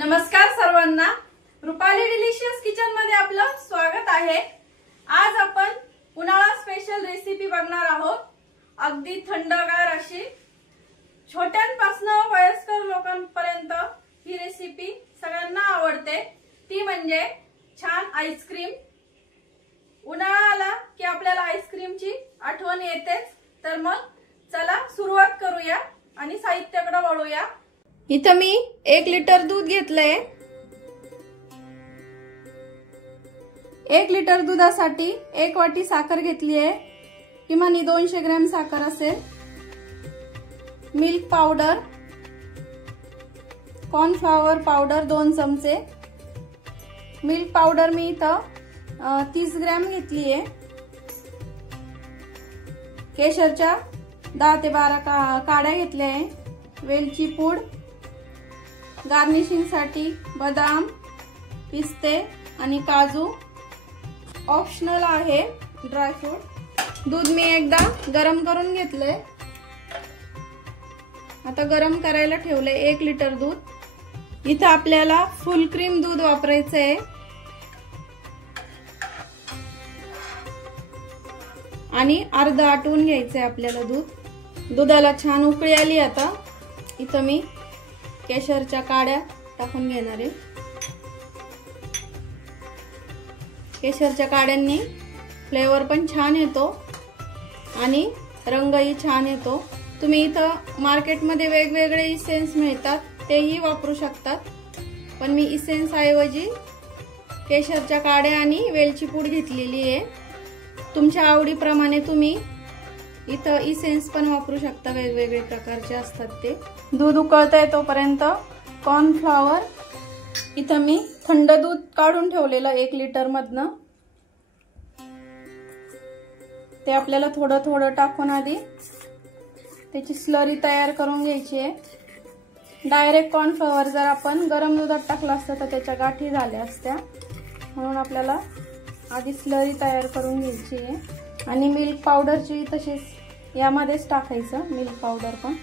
नमस्कार सर्वांना, Rupali delicious kitchen मध्ये आपलं स्वागत आहे। आज आपण उन्हाळा स्पेशल रेसिपी बघणार आहोत। अगदी थंडगार अशी छोट्यांपासून वयस्कर लोकांपर्यंत ही रेसिपी सगळ्यांना आवडते, ती म्हणजे छान आईस्क्रीम। उन्हाळा आला की आपल्याला आईस्क्रीमची आठवण येतेच, तर मग चला सुरुवात करूया आणि साहित्याकडे वळूया। इथं मी 1 लिटर दूध घेतलंय। 1 लिटर दुधासाठी 1 वाटी साखर घेतली आहे, किमान 200 ग्रॅम साखर असेल। मिल्क पावडर, कॉर्नफ्लॉवर पावडर 2 चमचे। मिल्क पावडर मी इथं 30 ग्रॅम घेतली आहे। केशरच्या 10 ते 12 काड्या घेतल्या आहे। वेलची पूड, गार्निशिंग साठी बदाम, पिस्ते आणि काजू ऑप्शनल आहे, ड्रायफ्रूट। दूध मी एकदा गरम करून घेतलंय। आता गरम करायला ठेवलंय 1 लिटर दूध। इथं आपल्याला फुल क्रीम दूध वापरायचंय आणि अर्ध आटवून घ्यायचंय आपल्याला दूध। दुधाला छान उकळी आली। आता इथं मी केशरच्या काड्या टाकून घेणार आहे। केशरच्या काड्यांनी फ्लेवर पण छान येतो आणि रंगही छान येतो। तुम्ही इथं मार्केटमध्ये वेगवेगळे इसेन्स मिळतात, तेही वापरू शकतात, पण मी इसेन्स ऐवजी केशरच्या काड्या आणि वेलची पूड घेतलेली आहे। तुमच्या आवडीप्रमाणे तुम्ही इथं इसेन्स पण वापरू शकता, वेगवेगळे प्रकारचे असतात ते। दूध उकळतंय तोपर्यंत कॉर्नफ्लॉवर, इथं मी थंड दूध काढून ठेवलेलं 1 लिटर मधनं, ते आपल्याला थोडं थोडं टाकून आधी त्याची स्लरी तयार करून घ्यायची आहे। डायरेक्ट कॉर्नफ्लॉवर जर आपण गरम दुधात टाकलं असतं तर त्याच्या गाठी झाल्या असत्या, म्हणून आपल्याला आधी स्लरी तयार करून घ्यायची आहे। आणि मिल्क पावडरची तशीच यामध्येच टाकायचं, मिल्क पावडर पण।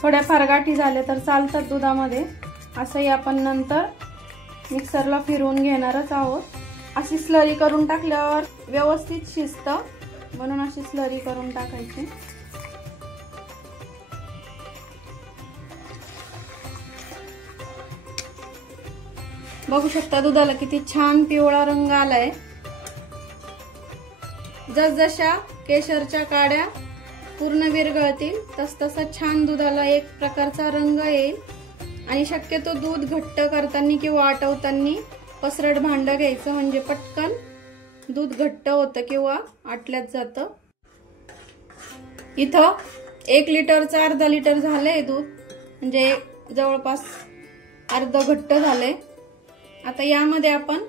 थोड्या फार गाठी झाल्या तर चालतात दुधामध्ये, असंही आपण नंतर मिक्सरला फिरवून घेणारच आहोत। अशी स्लरी करून टाकल्यावर व्यवस्थित शिजतं, म्हणून अशी स्लरी करून टाकायची। बघू शकता दुधाला किती छान पिवळा रंग आलाय। जसजशा केशरच्या काड्या पूर्ण विरघळतील तसतसा छान दुधाला एक प्रकारचा रंग येईल। आणि शक्यतो दूध घट्ट करताना किंवा आटवताना पसरट भांड घ्यायचं, म्हणजे पटकन दूध घट्ट होतं किंवा आटल्यात जातं। इथं 1 लिटरचं अर्धा लिटर झालंय दूध, म्हणजे जवळपास अर्ध घट्ट झालंय। आता यामध्ये आपण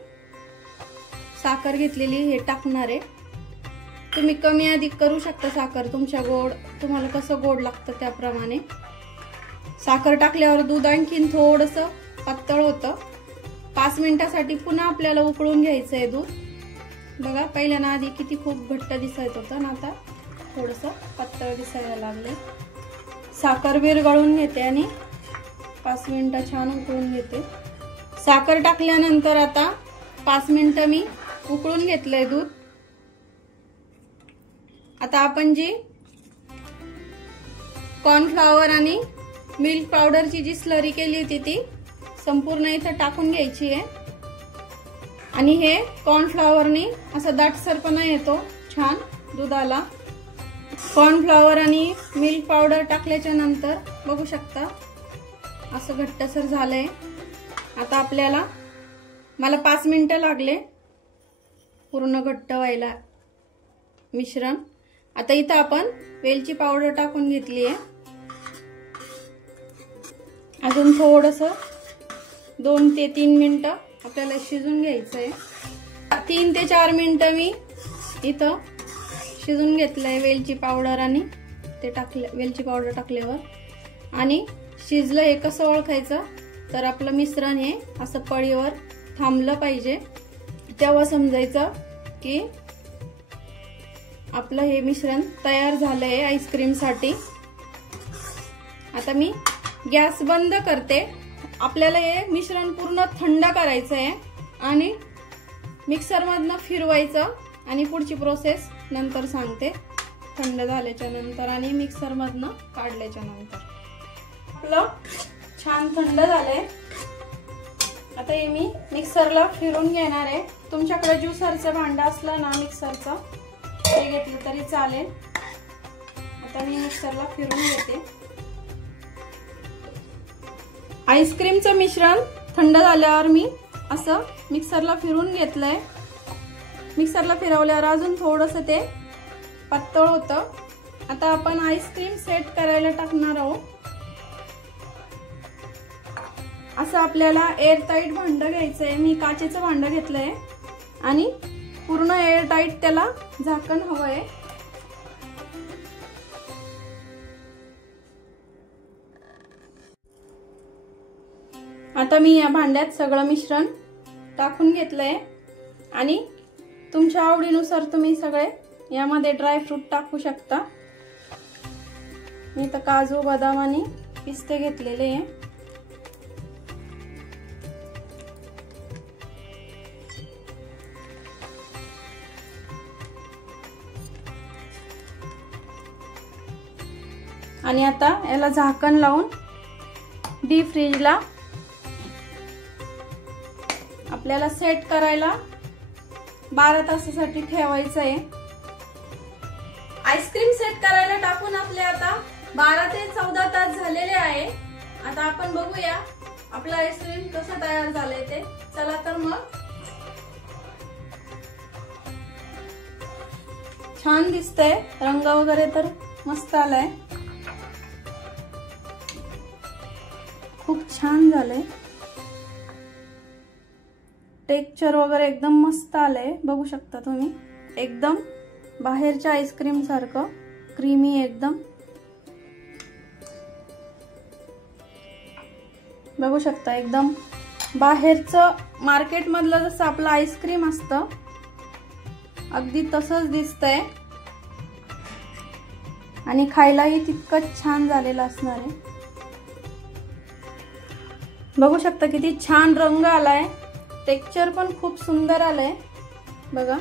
साखर घेतलेली हे टाकणार आहे। तुम्ही कमी अधिक करू शकता साखर, तुम्हाला कसं गोड लागतं त्याप्रमाणे। साखर टाकल्यावर दूध आणखीन थोडंसं पातळ होतं। 5 मिनिटासाठी पुन्हा आपल्याला उकळून घ्यायचंय दूध। बघा, पहिल्यांदा आधी किती खूप घट्ट दिसत होतं ना, आता थोडंसं पातळ दिसायला लागले। साखर विरघळून घेते आणि 5 मिनिटं छान उकळून घेते। साखर टाकल्यानंतर आता 5 मिनिटं मी उकळून घेतलंय दूध। आता आपण जी कॉर्नफ्लॉवर आणि मिल्क पावडरची जी स्लरी केली होती ती संपूर्ण इथं टाकून घ्यायची आहे। आणि हे कॉर्नफ्लॉवरनी असं दाटसरपणा येतो छान दुधाला। कॉर्नफ्लॉवर आणि मिल्क पावडर टाकल्याच्या नंतर बघू शकता असं घट्टसर झालंय। आता मला 5 मिनिटं लागले पूर्ण घट्ट व्हायला मिश्रण। आता इथं आपण वेलची पावडर टाकून घेतली आहे। अजून थोडंसं 2 ते 3 मिनिटं आपल्याला शिजून घ्यायचंय। 3 ते 4 मिनिटं मी इथं शिजून घेतलंय वेलची पावडर आणि वेलची पावडर टाकल्यावर। आणि शिजलं हे कसं ओळखायचं, तर आपलं मिश्रण हे असं पळीवर थांबलं पाहिजे, तेव्हा समजायचं की आपलं हे मिश्रण तयार झालंय आईस्क्रीम साठी। आता मी गॅस बंद करते। आपल्याला हे मिश्रण पूर्ण थंड करायचं आहे आणि मिक्सर मधनं फिरवायचं आणि पुढची प्रोसेस नंतर सांगते, थंड झाल्याच्या नंतर आणि मिक्सर मधनं काढल्याच्या नंतर। आपलं छान थंड झालंय। आता हे मी मिक्सरला फिरून घेणार आहे। तुमच्याकडे ज्युसरचं भांडं असलं ना मिक्सरचं, ते घेतलं तरी चालेल। आता मी मिक्सरला फिरून घेते। आईस्क्रीमचं मिश्रण थंड झाल्यावर मी असं मिक्सरला फिरून घेतलंय। मिक्सरला फिरवल्यावर अजून थोडंसं ते पातळ होतं। आता आपण आईस्क्रीम सेट करायला टाकणार आहोत। असं आपल्याला एअर टाईट भांडं घ्यायचंय। मी काचेचं भांडं घेतलंय आणि पूर्ण एअर टाईट त्याला झाकण हवंय। आता मी या भांड्यात सगळं मिश्रण टाकून घेतलंय आणि तुमच्या आवडीनुसार तुम्ही सगळे यामध्ये ड्रायफ्रूट टाकू शकता। मी तर काजू, बदाम आणि पिस्ते घेतलेले आहे। आणि आता याला झाकण लावून डीप फ्रीजला आपल्याला सेट करायला 12 तासासाठी ठेवायचं आहे। आईस्क्रीम सेट करायला टाकून आपले आता 12 ते 14 तास झालेले आहे। आता आपण बघूया आपलं आईस्क्रीम कसं तयार झालंय ते। चला तर मग, छान दिसतंय, रंग वगैरे तर मस्त आलाय, खूप छान झालंय। टेक्स्चर वगैरे एकदम मस्त आलंय, बघू शकता तुम्ही। एकदम बाहेरच्या आईस्क्रीम सारखं क्रीमी एकदम, बघू शकता। एकदम बाहेरचं मार्केट मधलं जसं आपलं आईस्क्रीम असतं अगदी तसंच दिसतंय आणि खायलाही तितकंच छान झालेलं असणार आहे। बघू शकता किती छान रंग आलाय, टेक्स्चर पण खूप सुंदर आलंय बघा।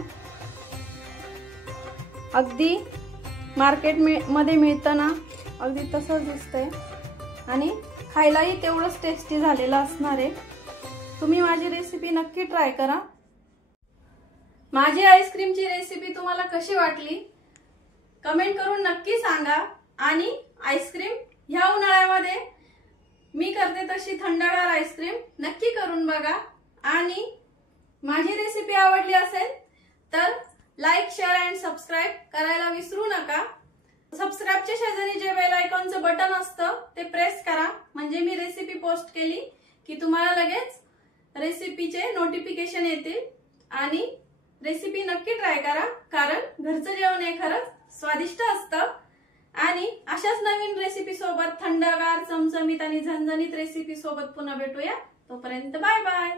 अगदी मार्केट मध्ये मिळतं ना अगदी तसंच दिसतंय आणि खायलाही तेवढंच टेस्टी झालेलं असणार आहे। तुम्ही माझी रेसिपी नक्की ट्राय करा। माझी आईस्क्रीमची रेसिपी तुम्हाला कशी वाटली कमेंट करून नक्की सांगा। आणि आईस्क्रीम ह्या उन्हाळ्यामध्ये मी करते तशी थंडगार आईस्क्रीम नक्की करून बघा। आणि माझी रेसिपी आवडली असेल तर लाईक, शेअर अँड सबस्क्राईब करायला विसरू नका। सबस्क्राईबच्या शेजारी जे बेल आयकॉनचं बटन असतं ते प्रेस करा, म्हणजे मी रेसिपी पोस्ट केली की तुम्हाला लगेच रेसिपीचे नोटिफिकेशन येतील। आणि रेसिपी नक्की ट्राय करा, कारण घरचं जेवण हे खरंच स्वादिष्ट असतं। आणि अशाच नवीन रेसिपी सोबत, थंडगार, चमचमीत आणि झणझणीत रेसिपी सोबत पुन्हा भेटूया। तोपर्यंत बाय बाय।